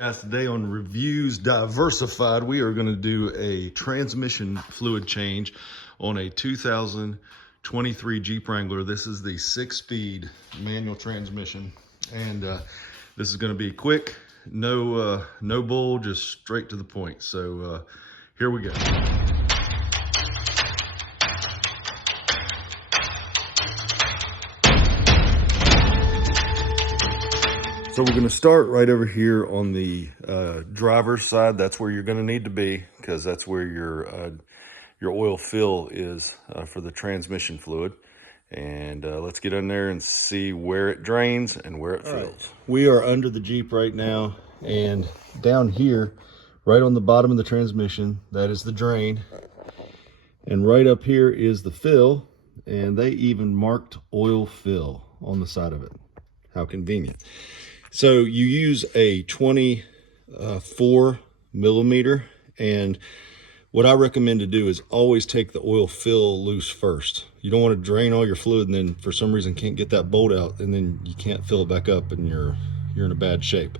Yes, today on Reviews Diversified, we are going to do a transmission fluid change on a 2023 Jeep Wrangler. This is the 6-speed manual transmission, and this is going to be quick, no bull, just straight to the point. So here we go. So we're going to start right over here on the driver's side. That's where you're going to need to be, because that's where your oil fill is for the transmission fluid. And let's get in there and see where it drains and where it fills. Right. We are under the Jeep right now, and down here, right on the bottom of the transmission, that is the drain. And right up here is the fill, and they even marked oil fill on the side of it. How convenient. So you use a 24 millimeter, and what I recommend to do is always take the oil fill loose first. You don't want to drain all your fluid and then for some reason can't get that bolt out, and then you can't fill it back up and you're in a bad shape.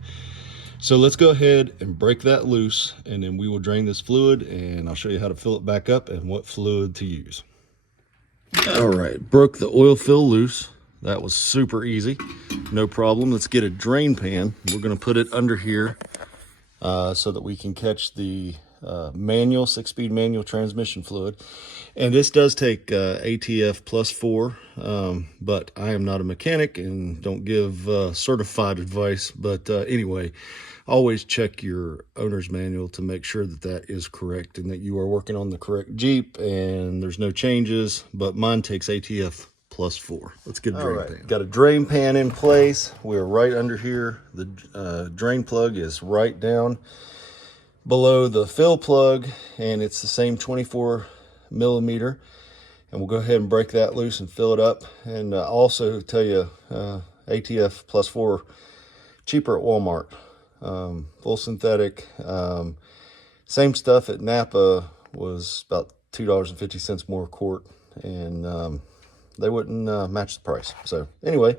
So let's go ahead and break that loose, and then we will drain this fluid, and I'll show you how to fill it back up and what fluid to use. All right, broke the oil fill loose. That was super easy, no problem. Let's get a drain pan. We're gonna put it under here so that we can catch the manual, 6-speed manual transmission fluid. And this does take ATF +4, but I am not a mechanic and don't give certified advice. But anyway, always check your owner's manual to make sure that that is correct and that you are working on the correct Jeep and there's no changes, but mine takes ATF +4. Let's get a drain pan. Got a drain pan in place. We're right under here. The drain plug is right down below the fill plug, and it's the same 24 millimeter. And we'll go ahead and break that loose and fill it up. And also tell you, ATF +4 cheaper at Walmart. Full synthetic. Same stuff at Napa was about $2.50 more a quart, and they wouldn't match the price. So anyway,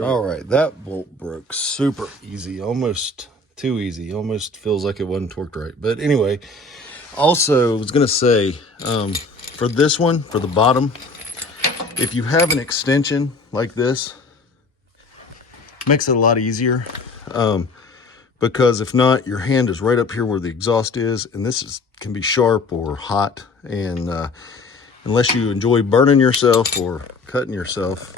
all right, that bolt broke super easy, almost too easy. Almost feels like it wasn't torqued right. But anyway, also I was gonna say, for this one, for the bottom, if you have an extension like this, makes it a lot easier. Because if not, your hand is right up here where the exhaust is, and this can be sharp or hot, and unless you enjoy burning yourself or cutting yourself,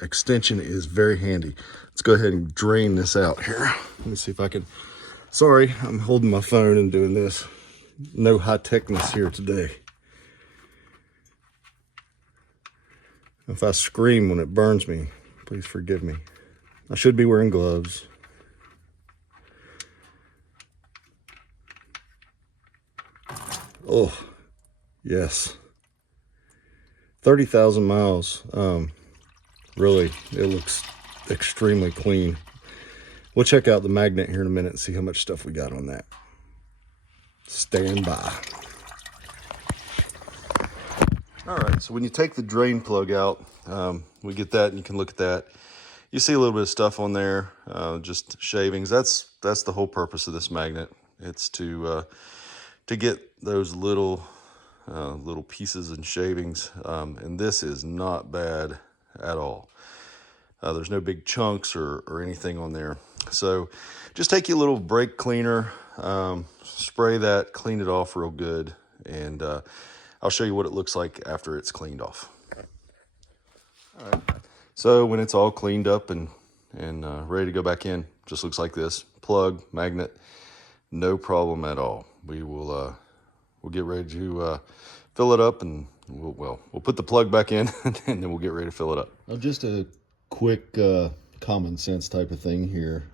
extension is very handy. Let's go ahead and drain this out here. Let me see if I can. Sorry, I'm holding my phone and doing this. No high techness here today. If I scream when it burns me, please forgive me. I should be wearing gloves. Oh, yes. 30,000 miles. Really, it looks extremely clean. We'll check out the magnet here in a minute and see how much stuff we got on that. Stand by. All right, so when you take the drain plug out, we get that, and you can look at that. You see a little bit of stuff on there, just shavings. That's the whole purpose of this magnet. It's to get those little pieces and shavings, and this is not bad at all. There's no big chunks or anything on there. So just take your little brake cleaner, spray that, clean it off real good, and I'll show you what it looks like after it's cleaned off. All right. So when it's all cleaned up and ready to go back in, just looks like this. Plug, magnet, no problem at all. We'll get ready to fill it up, and we'll put the plug back in and then we'll get ready to fill it up. Just a quick common sense type of thing here.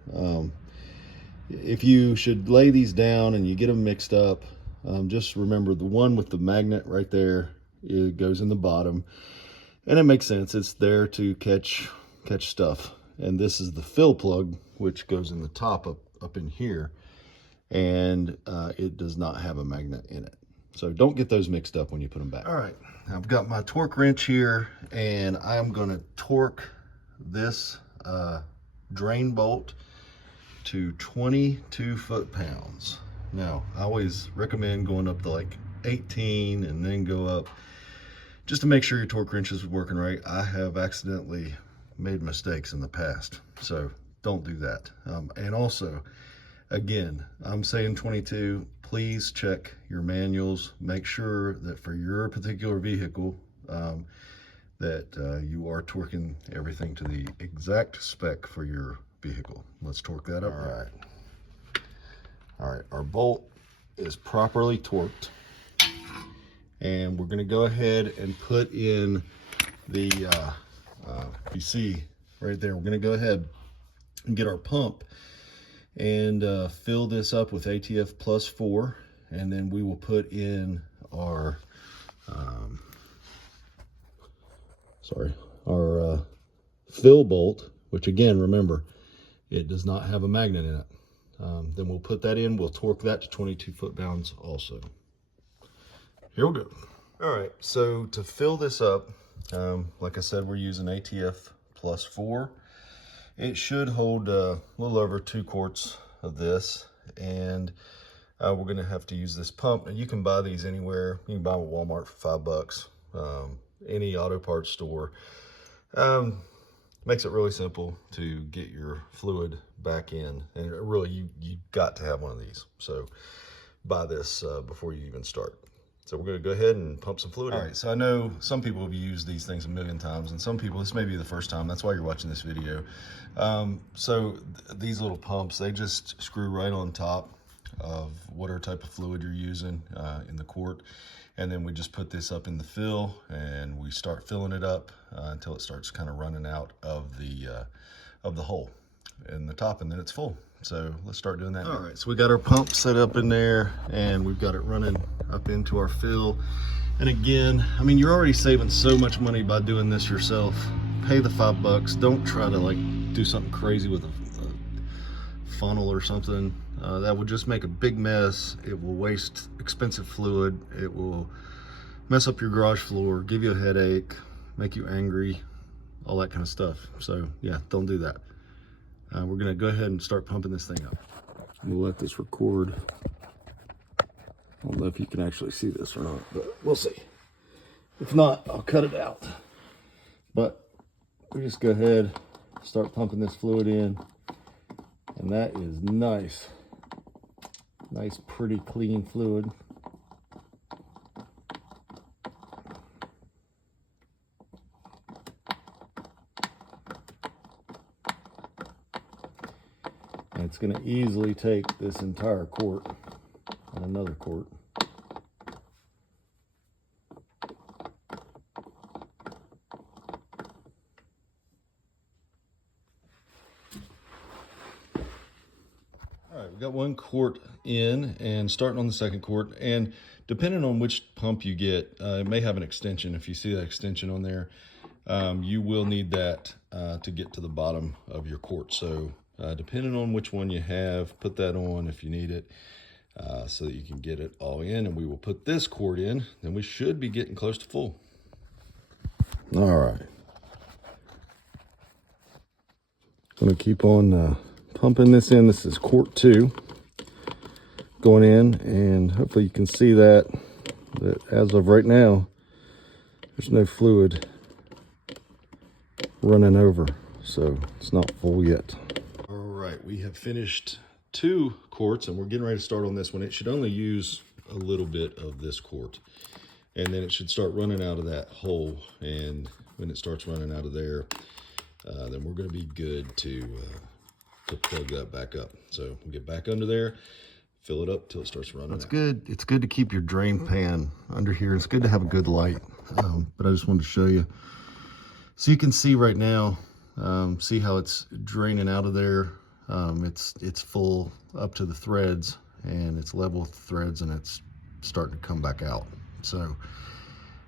If you should lay these down and you get them mixed up, just remember the one with the magnet right there, it goes in the bottom, and it makes sense. It's there to catch stuff. And this is the fill plug, which goes in the top up in here, and it does not have a magnet in it. So don't get those mixed up when you put them back. All right, I've got my torque wrench here, and I'm gonna torque this drain bolt to 22 foot-pounds. Now, I always recommend going up to like 18 and then go up just to make sure your torque wrench is working right. I have accidentally made mistakes in the past, so don't do that. And also, again, I'm saying 22, please check your manuals. Make sure that for your particular vehicle, that you are torquing everything to the exact spec for your vehicle. Let's torque that up. All right, our bolt is properly torqued. And we're gonna go ahead and put in the, you see right there, we're gonna go ahead and get our pump and fill this up with ATF plus 4, and then we will put in our fill bolt, which again, remember, it does not have a magnet in it. Then we'll put that in, we'll torque that to 22 foot-pounds also. Here we go. All right, so to fill this up, like I said, we're using ATF plus 4. It should hold a little over 2 quarts of this, and we're gonna have to use this pump. And you can buy these anywhere. You can buy them at Walmart for $5, any auto parts store. Makes it really simple to get your fluid back in, and really you got to have one of these. So buy this before you even start. So we're going to go ahead and pump some fluid in. All right, so I know some people have used these things a million times, and some people, this may be the first time. That's why you're watching this video. These little pumps, they just screw right on top of whatever type of fluid you're using in the quart. And then we just put this up in the fill, and we start filling it up until it starts kind of running out of the hole in the top, and then it's full. So let's start doing that. All right, so we got our pump set up in there, and we've got it running up into our fill. And again, I mean, you're already saving so much money by doing this yourself. Pay the $5. Don't try to like do something crazy with a funnel or something. That would just make a big mess. It will waste expensive fluid. It will mess up your garage floor, give you a headache, make you angry, all that kind of stuff. So yeah, don't do that. We're gonna go ahead and start pumping this thing up. We'll let this record. I don't know if you can actually see this or not, but we'll see. If not, I'll cut it out. But we just go ahead, start pumping this fluid in, and that is nice. Nice, pretty clean fluid. And it's going to easily take this entire quart and another quart. All right, we got 1 quart in and starting on the 2nd quart. And depending on which pump you get, it may have an extension. If you see that extension on there, you will need that to get to the bottom of your quart. So depending on which one you have, put that on if you need it, so that you can get it all in. And we will put this quart in, then we should be getting close to full. All right. Gonna keep on pumping this in. This is quart 2 going in, and hopefully you can see that as of right now, there's no fluid running over, so it's not full yet. All right, we have finished 2 quarts, and we're getting ready to start on this one. It should only use a little bit of this quart, and then it should start running out of that hole. And when it starts running out of there, then we're going to be good to plug that back up. So we'll get back under there, fill it up till it starts running. That's good. It's good to keep your drain pan under here. It's good to have a good light, but I just wanted to show you. So you can see right now, see how it's draining out of there. It's full up to the threads, and it's level with the threads, and it's starting to come back out. So,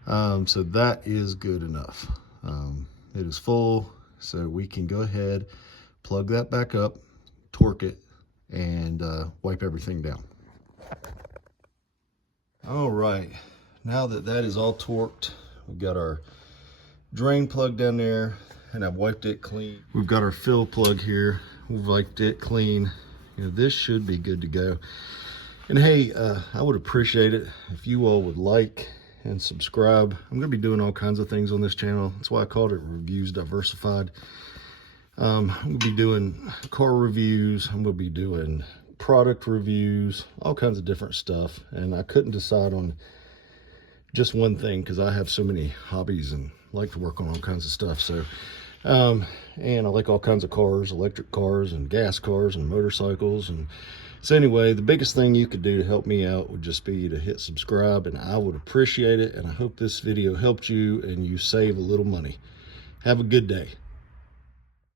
so that is good enough. It is full, so we can go ahead, plug that back up, torque it, and wipe everything down. All right, now that that is all torqued, we've got our drain plug down there, and I've wiped it clean. We've got our fill plug here. We've wiped it clean, this should be good to go. And hey, I would appreciate it if you all would like and subscribe. I'm gonna be doing all kinds of things on this channel. That's why I called it Reviews Diversified. I'm gonna be doing car reviews. I'm gonna be doing product reviews, all kinds of different stuff. And I couldn't decide on just one thing because I have so many hobbies and like to work on all kinds of stuff. So, and I like all kinds of cars, electric cars and gas cars and motorcycles. And so anyway, the biggest thing you could do to help me out would just be to hit subscribe, and I would appreciate it. And I hope this video helped you and you save a little money. Have a good day.